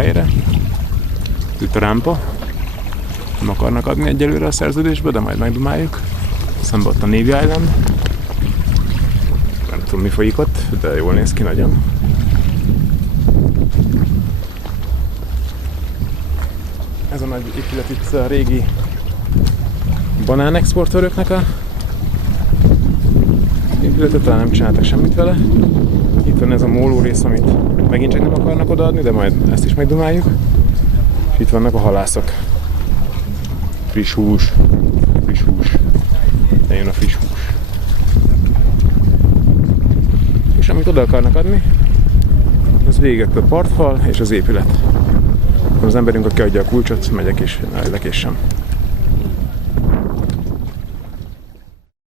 helyre. Itt a rámpa. Nem akarnak adni egyelőre a szerződésbe, de majd megdumáljuk. Szembe ott a Navy Island. Nem tudom, mi folyik ott, de jól néz ki nagyon. Ez a nagy épület itt a régi banánexportőröknek a épületet, talán nem csináltak semmit vele. Itt van ez a móló rész, amit megint csak nem akarnak odaadni, de majd ezt is megdumáljuk. Itt vannak a halászok. Friss hús. De jön a friss hús. És amit oda akarnak adni, az végig a partfal és az épület. Az emberünk, aki adja a kulcsot, megyek és sem.